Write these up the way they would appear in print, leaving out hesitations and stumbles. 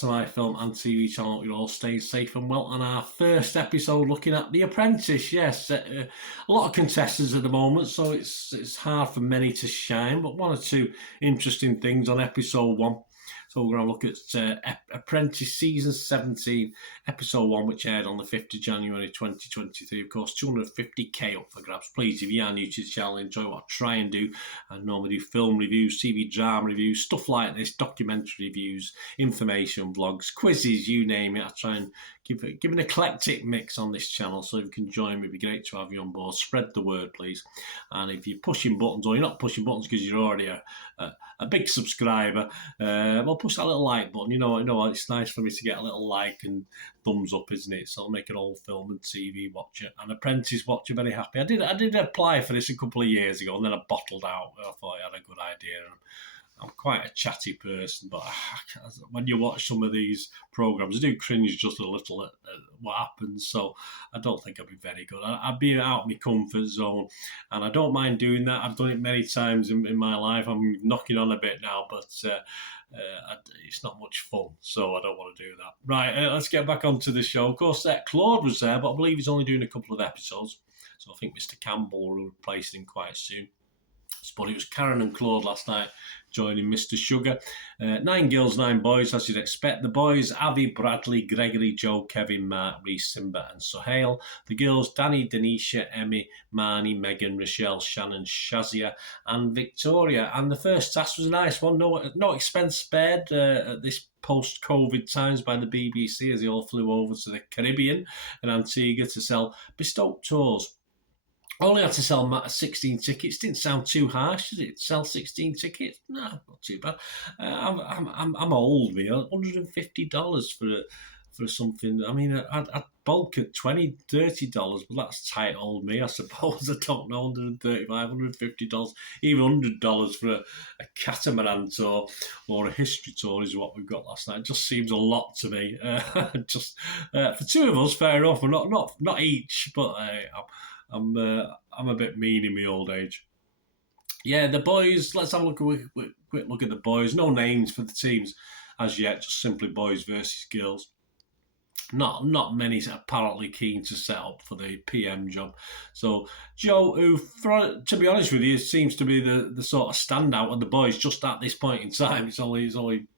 to my film and TV channel. You're all staying safe and well. On our first episode, looking at The Apprentice. Yes, a lot of contestants at the moment, so it's hard for many to shine. But one or two interesting things on episode 1. So we're going to look at Apprentice Season 17, Episode 1, which aired on the 5th of January 2023. Of course, 250k up for grabs. Please, if you are new to the channel, enjoy what I try and do. I normally do film reviews, TV drama reviews, stuff like this, documentary reviews, information vlogs, quizzes, you name it. I try and give an eclectic mix on this channel, so if you can join me, it'd be great to have you on board. Spread the word, please. And if you're pushing buttons, or you're not pushing buttons because you're already a big subscriber, well, push that little like button. You know, it's nice for me to get a little like and thumbs up, isn't it? So I'll make an old film and TV watcher and Apprentice watcher very happy. I did apply for this a couple of years ago, and then I bottled out. I thought I had a good idea. And I'm quite a chatty person, but when you watch some of these programs, I do cringe just a little at what happens. So I don't think I'd be very good. I'd be out of my comfort zone, and I don't mind doing that. I've done it many times in my life. I'm knocking on a bit now, but it's not much fun, so I don't want to do that. Right, let's get back onto the show. Of course, Claude was there, but I believe he's only doing a couple of episodes, so I think Mr. Campbell will replace him quite soon. But it was Karen and Claude last night joining Mr. Sugar. 9 girls, 9 boys, as you'd expect. The boys, Avi, Bradley, Gregory, Joe, Kevin, Mark, Reese, Simba and Sohail. The girls, Danny, Denisha, Emmy, Marnie, Megan, Rochelle, Shannon, Shazia and Victoria. And the first task was a nice one. No expense spared at this post-COVID times by the BBC, as they all flew over to the Caribbean and Antigua to sell Bespoke tours. Only had to sell 16 tickets. Didn't sound too harsh, did it? Sell 16 tickets? No, not too bad. I'm old, me. $150 for something. I mean, I'd bulk at $20, $30, but that's tight old me, I suppose. I don't know, $135, $150, even $100 for a catamaran tour or a history tour is what we've got last night. It just seems a lot to me. For 2 of us, fair enough. Not each, but I'm a bit mean in my old age. Yeah, the boys, let's have a quick look at the boys. No names for the teams as yet, just simply boys versus girls. Not many apparently keen to set up for the PM job. So Joe, who, to be honest with you, seems to be the sort of standout of the boys just at this point in time. It's only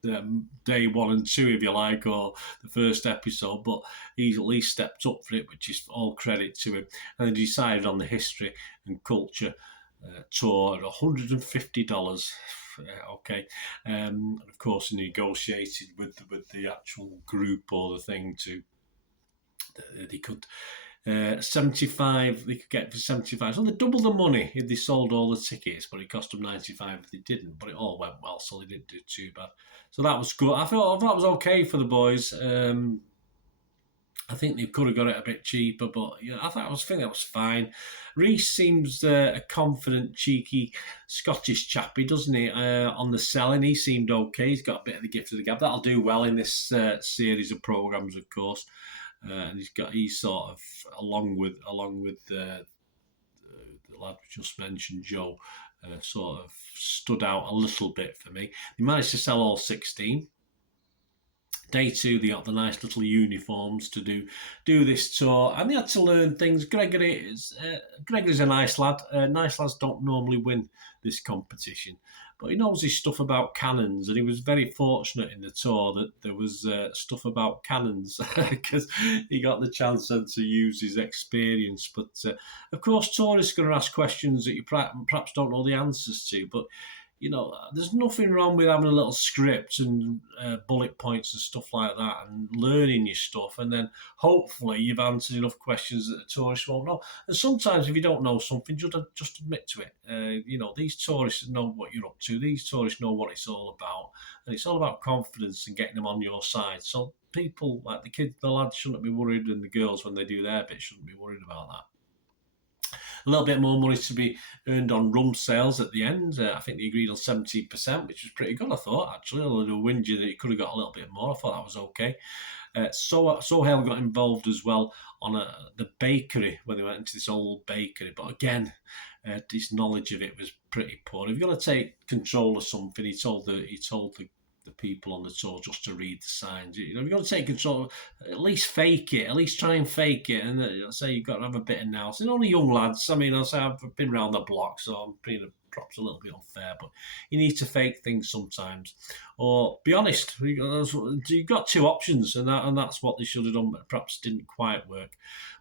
day 1 and 2, if you like, or the first episode, but he's at least stepped up for it, which is all credit to him. And they decided on the history and culture tour at $150. Okay, and of course negotiated with the actual group or the thing to they could 75. They could get for 75. So they doubled the money if they sold all the tickets, but it cost them 95 if they didn't. But it all went well, so they didn't do too bad. So that was good. I thought that was okay for the boys. I think they could have got it a bit cheaper, but yeah, I think that was fine. Reese seems a confident, cheeky Scottish chappy, doesn't he? On the selling, he seemed okay. He's got a bit of the gift of the gab. That'll do well in this series of programs, of course. And he's sort of along with the lad we just mentioned, Joe, sort of stood out a little bit for me. He managed to sell all 16. Day 2, they got the nice little uniforms to do this tour, and they had to learn things. Gregory's a nice lad. Nice lads don't normally win this competition, but he knows his stuff about cannons, and he was very fortunate in the tour that there was stuff about cannons because he got the chance then to use his experience. But of course, tourists are going to ask questions that you perhaps don't know the answers to, but you know, there's nothing wrong with having a little script and bullet points and stuff like that and learning your stuff, and then hopefully you've answered enough questions that the tourists won't know. And sometimes if you don't know something, just admit to it. You know, these tourists know what you're up to. These tourists know what it's all about. And it's all about confidence and getting them on your side. So people, like the lads shouldn't be worried, and the girls, when they do their bit, shouldn't be worried about that. A little bit more money to be earned on rum sales at the end. I think they agreed on 17%, which was pretty good, I thought, actually. Although they were whingy that you could have got a little bit more. I thought that was okay. Sohail got involved as well on the bakery, when they went into this old bakery. But again, his knowledge of it was pretty poor. If you're going to take control of something, he told the the people on the tour just to read the signs. You know, you've got to take control. At least fake it. At least try and fake it. And I say you've got to have a bit of nous. And only young lads. I mean, I say I've been around the block, so I'm being perhaps a little bit unfair, but you need to fake things sometimes, or be honest. You've got two options, and that's what they should have done, but perhaps didn't quite work.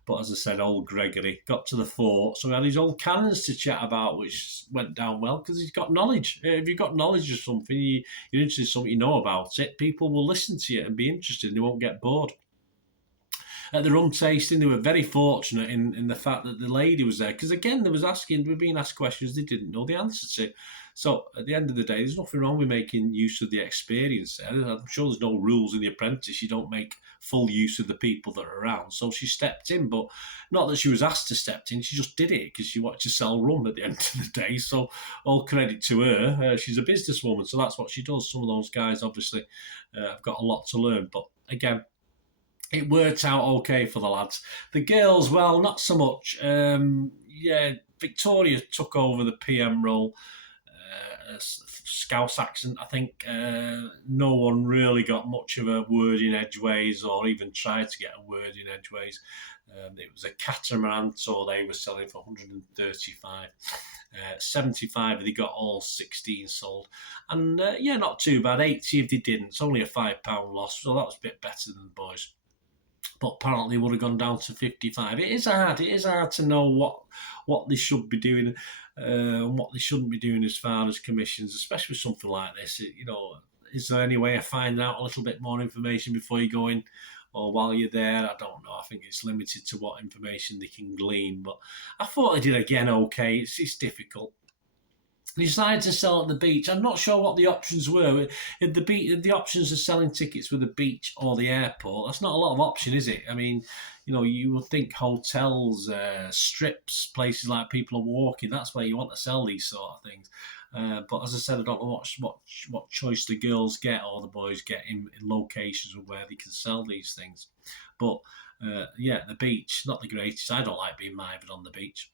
But as I said, old Gregory got to the fore, so he had his old cannons to chat about, which went down well because he's got knowledge. If you've got knowledge of something, you're interested in something, you know about it, people will listen to you and be interested, and they won't get bored. At the rum tasting, they were very fortunate in the fact that the lady was there, because again, they were being asked questions they didn't know the answer to. So at the end of the day, there's nothing wrong with making use of the experience there. I'm sure there's no rules in The Apprentice. You don't make full use of the people that are around. So she stepped in, but not that she was asked to step in. She just did it because she wanted to sell rum at the end of the day. So all credit to her. She's a businesswoman, so that's what she does. Some of those guys obviously have got a lot to learn. But again, it worked out okay for the lads. The girls, well, not so much. Victoria took over the PM role. Scouse accent, I think. No one really got much of a word in edgeways, or even tried to get a word in edgeways. It was a catamaran, so they were selling for 135. 75 they got all 16 sold, and not too bad. 80 if they didn't. It's only a £5 loss, so that was a bit better than the boys. But apparently would have gone down to 55. It is hard to know what they should be doing and what they shouldn't be doing as far as commissions, especially with something like this. Is there any way of finding out a little bit more information before you go in, or while you're there? I don't know. I think it's limited to what information they can glean. But I thought they did again okay. It's difficult. They decided to sell at the beach. I'm not sure what the options were. If the options of selling tickets with the beach or the airport, that's not a lot of option, is it? I mean, you would think hotels, strips, places like people are walking, that's where you want to sell these sort of things. But as I said, I don't know what choice the girls get or the boys get in locations where they can sell these things. But the beach, not the greatest. I don't like being mired on the beach.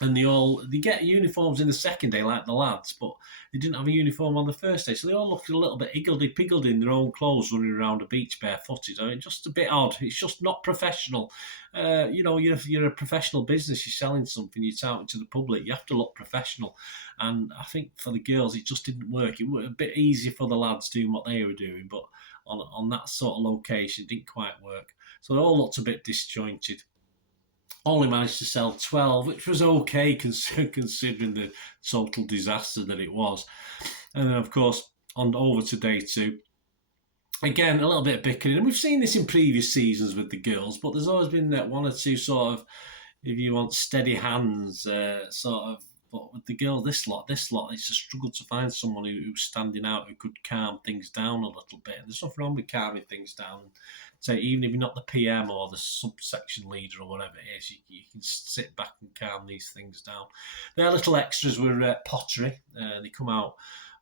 And they get uniforms in the second day like the lads, but they didn't have a uniform on the first day, so they all looked a little bit higgledy-piggledy in their own clothes, running around a beach barefooted. I mean, just a bit odd. It's just not professional. You're a professional business. You're selling something. You're touting to the public. You have to look professional. And I think for the girls, it just didn't work. It was a bit easier for the lads doing what they were doing, but on that sort of location, it didn't quite work. So they all looked a bit disjointed. Only managed to sell 12, which was okay considering the total disaster that it was. And then, of course, over to day two. Again, a little bit of bickering. And we've seen this in previous seasons with the girls, but there's always been that one or two sort of, if you want, steady hands, sort of. But with the girls, this lot, it's a struggle to find someone who's standing out, who could calm things down a little bit. And there's nothing wrong with calming things down. So even if you're not the PM or the subsection leader or whatever it is, you can sit back and calm these things down. Their little extras were pottery. They come out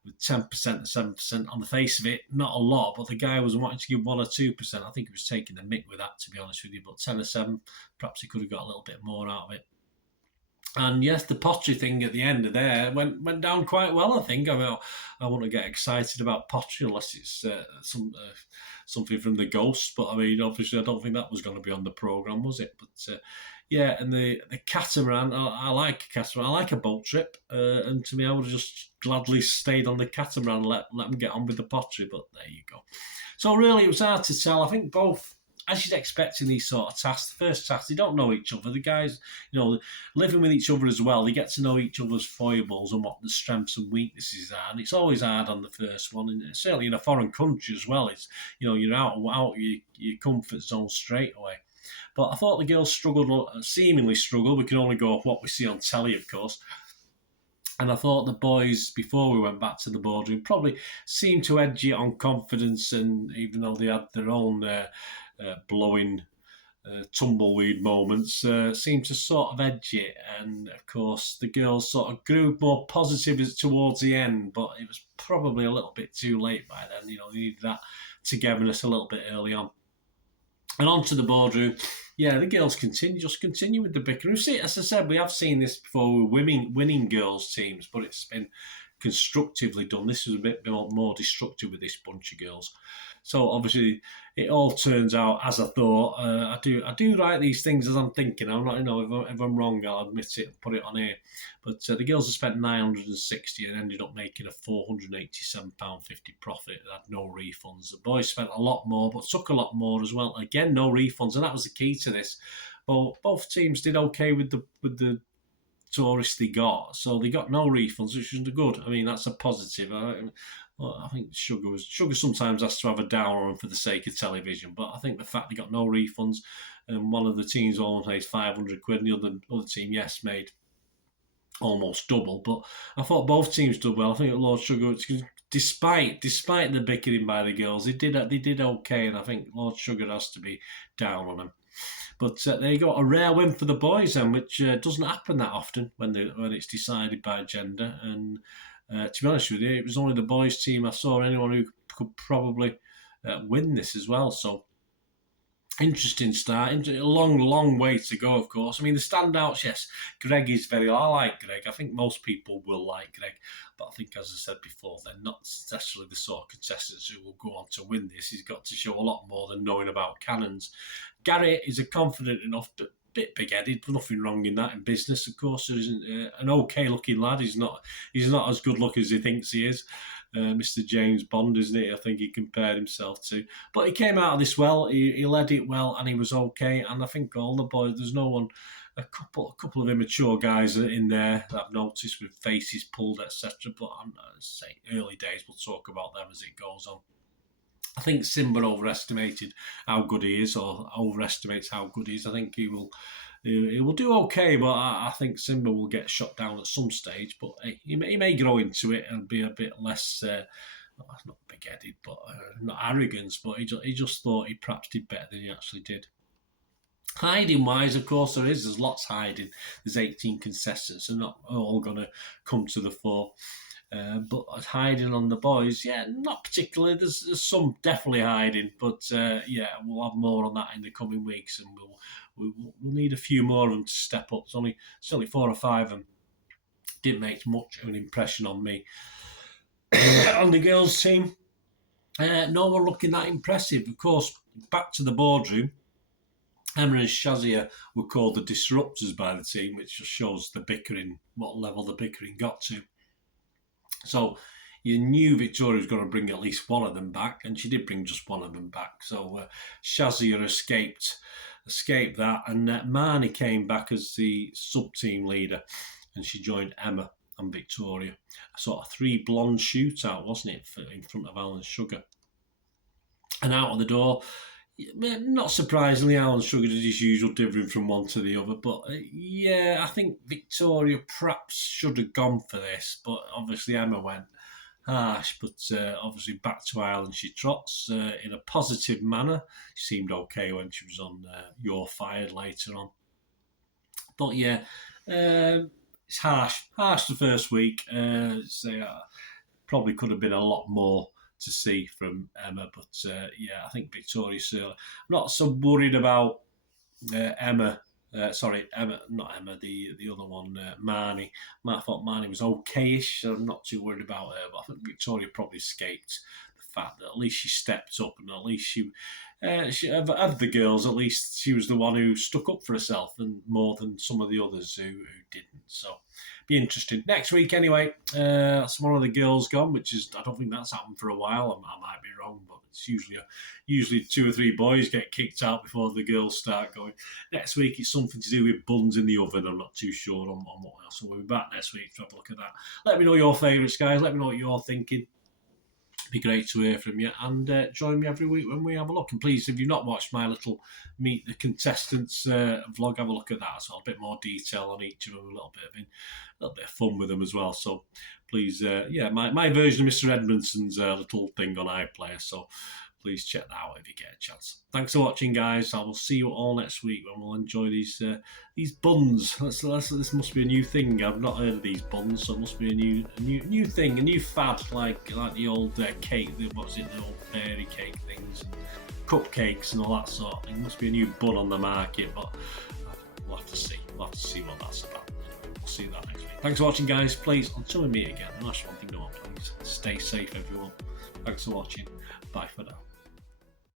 with 10% and 7% on the face of it. Not a lot, but the guy was wanting to give 1 or 2%. I think he was taking the mick with that, to be honest with you. But 10 or 7, perhaps he could have got a little bit more out of it. And yes, the pottery thing at the end of there went down quite well, I think. I mean, I wouldn't get excited about pottery unless it's something from the Ghost. But I mean, obviously, I don't think that was going to be on the programme, was it? But and the catamaran, I like a catamaran. I like a boat trip. And to me, I would have just gladly stayed on the catamaran and let them get on with the pottery. But there you go. So really, it was hard to tell. I think both, as you'd expect in these sort of tasks, the first task, they don't know each other. The guys, living with each other as well, they get to know each other's foibles and what the strengths and weaknesses are. And it's always hard on the first one, and certainly in a foreign country as well. It's, you're out your comfort zone straight away. But I thought the girls seemingly struggled. We can only go off what we see on telly, of course. And I thought the boys, before we went back to the boardroom, probably seemed to edge it on confidence, and even though they had their own blowing tumbleweed moments, seemed to sort of edge it. And of course the girls sort of grew more positive towards the end, but it was probably a little bit too late by then. They needed that togetherness a little bit early on. And on to the boardroom. Yeah, the girls continue with the bickering. As I said, we have seen this before with winning girls teams, but it's been constructively done. This was a bit more destructive with this bunch of girls. So obviously, it all turns out as I thought. I do write these things as I'm thinking. I'm not, if I'm wrong, I'll admit it and put it on here. But the girls have spent 960 and ended up making a £487.50 profit. They had no refunds. The boys spent a lot more, but took a lot more as well. Again, no refunds, and that was the key to this. Well, both teams did okay with the tourists they got, so they got no refunds, which was good. I mean, that's a positive. I think Sugar sometimes has to have a downer on for the sake of television, but I think the fact they got no refunds, and one of the teams only pays 500 quid, and the other team, yes, made almost double. But I thought both teams did well. I think Lord Sugar, despite the bickering by the girls, they did okay, and I think Lord Sugar has to be down on them. But they got a rare win for the boys, then, which doesn't happen that often when it's decided by gender. And to be honest with you, it was only the boys' team I saw anyone who could probably win this as well. So interesting start. A long way to go, of course. I mean, the standouts, yes, Greg is I like Greg. I think most people will like Greg. But I think, as I said before, they're not necessarily the sort of contestants who will go on to win this. He's got to show a lot more than knowing about cannons. Gary is a confident enough, bit big-headed, but nothing wrong in that in business, of course. There isn't an okay-looking lad. He's not as good-looking as he thinks he is. Mr. James Bond, isn't it? I think he compared himself to. But he came out of this well. He led it well, and he was okay. And I think all the boys, there's no one. A couple of immature guys in there that I've noticed with faces pulled, etc. But I'm saying early days. We'll talk about them as it goes on. I think Simba overestimated how good he is, or overestimates how good he is. I think he will do okay, but I think Simba will get shot down at some stage. But he may grow into it and be a bit less, not big-headed, but not arrogance. But he just thought he perhaps did better than he actually did. Hiding-wise, of course, there's lots hiding. There's 18 contestants, and not all going to come to the fore. But hiding on the boys, yeah, not particularly. There's some definitely hiding, but yeah, we'll have more on that in the coming weeks, and we'll need a few more of them to step up. It's only 4 or 5 of them. Didn't make much of an impression on me. On the girls' team, no one looking that impressive. Of course, back to the boardroom. Emma and Shazia were called the disruptors by the team, which just shows the bickering, what level the bickering got to. So you knew Victoria was going to bring at least one of them back, and she did bring just one of them back. So Shazia escaped that, and Marnie came back as the sub-team leader, and she joined Emma and Victoria. A sort of 3 blonde shootout, wasn't it, in front of Alan Sugar. And out of the door, not surprisingly, Alan Sugar did his usual dithering from one to the other. But yeah, I think Victoria perhaps should have gone for this, but obviously Emma went harsh. But obviously back to Ireland she trots in a positive manner. She seemed okay when she was on You're Fired later on. But yeah, it's harsh the first week. Probably could have been a lot more to see from Emma, but yeah, I think Victoria's I'm not so worried about Emma. Emma, not Emma, the other one, Marnie. I thought Marnie was okayish, so I'm not too worried about her, but I think Victoria probably escaped the fact that at least she stepped up, and at least she of the girls, at least she was the one who stuck up for herself, and more than some of the others who didn't. So be interesting next week anyway. That's one of the girls gone, which is, I don't think that's happened for a while. I might be wrong, but it's usually 2 or 3 boys get kicked out before the girls start going. Next week it's something to do with buns in the oven. I'm not too sure on what else. So we'll be back next week to have a look at that. Let me know your favourites, guys. Let me know what you're thinking. Be great to hear from you, and join me every week when we have a look. And please, if you've not watched my little Meet the Contestants vlog, have a look at that as well. A bit more detail on each of them, a little bit of fun with them as well. So please, yeah, my version of Mr. Edmondson's little thing on iPlayer. So please check that out if you get a chance. Thanks for watching, guys. I will see you all next week when we'll enjoy these buns. This must be a new thing. I've not heard of these buns, so it must be a new thing, a new fad, like the old cake. What was it? The old fairy cake things, and cupcakes, and all that sort of thing. Must be a new bun on the market, but we'll have to see. We'll have to see what that's about. Anyway, we'll see that next week. Thanks for watching, guys. Please, until we meet again, and that's one thing, no, please stay safe, everyone. Thanks for watching. Bye for now.